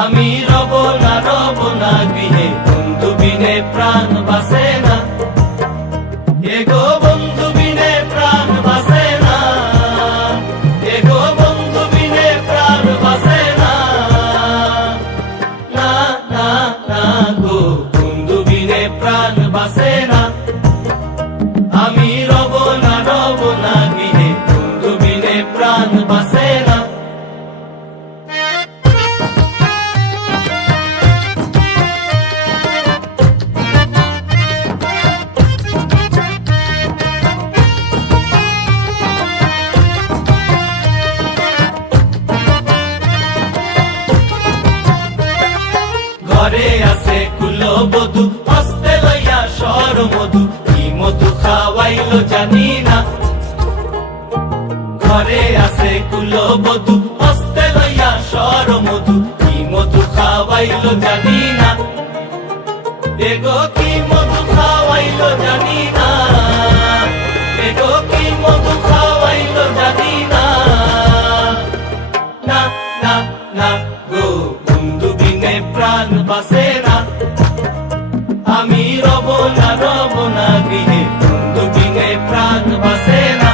আমি রব না গৃহে, বন্ধু বিনে প্রাণ বাসে না। এগো বন্ধু বিনে প্রাণ বাসে না, এগো বন্ধু বিনে প্রাণ বাসে না। না না না গো, বন্ধু বিনে প্রাণ বাসে না। আমি রব না গৃহে, বন্ধু বিনে প্রাণ বাসে না। ঘরে আছে কুলবধূ, হস্তে লইয়া সরমধু, কি মধু খাওয়াইলো জানি না। ঘরে আছে কুলবধূ, হস্তে লইয়া সরমধু, কি মধু খাওয়াইলো জানি না। এগো কি মধু খাওয়াইলো জানি না, এগো কি মধু খাওয়াইলো জানি না। না না না গো, বন্ধু বিনে প্রাণ বাসে না। আমি রব না গৃহে, বন্ধু বিনে প্রাণ বাসে না।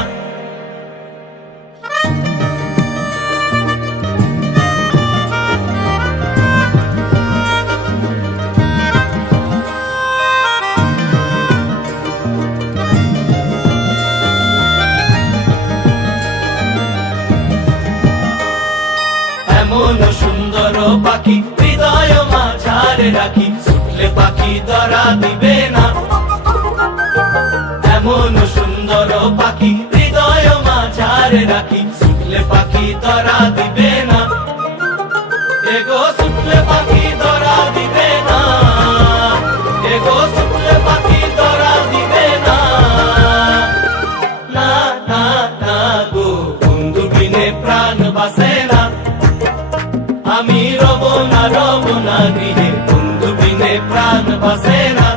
এমন সুন্দর পাখি হৃদয় মাঝারে রাখি, ছুটলে পাখি ধরা দিবে না। এমন সুন্দর পাখি হৃদয় মাঝারে রাখি, ছুটলে পাখি ধরা দিবে না। এগো ছুটলে পাখি ধরা দিবে না, এগো ছুটলে পাখি ধরা দিবে না। না না না গো, বন্ধু বিনে প্রাণ বাসে না। আমি রব না গৃহে, বন্ধু বিনে প্রাণ বাসে না।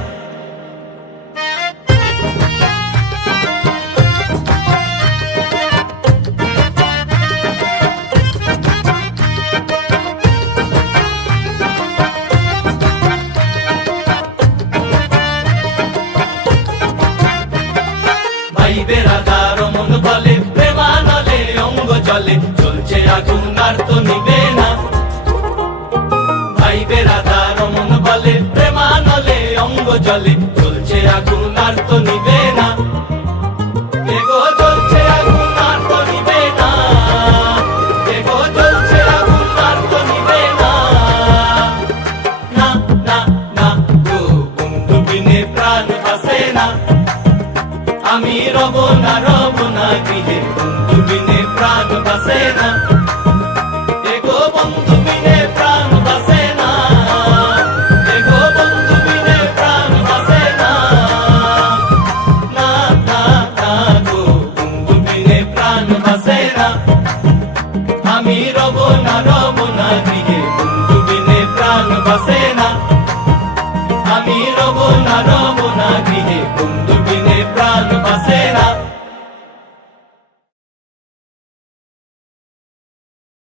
ভাই বেড়াদার মন বলে, প্রেমানলে অঙ্গ জলে, চলছে আগুন আর তো নিবে না। ভাই বেড়াদার মন বলে, প্রেমানলে অঙ্গ জলে, চলছে আগুন আর তো নিবে না। এগো চলছে আগুন আর তো নিবে না, এগো চলছে আগুন আর তো নিবে না। না না না গো, বন্ধু বিনে প্রাণ বাসে না। আমি রব না গৃহে, বন্ধু বিনে প্রাণ বাসে না।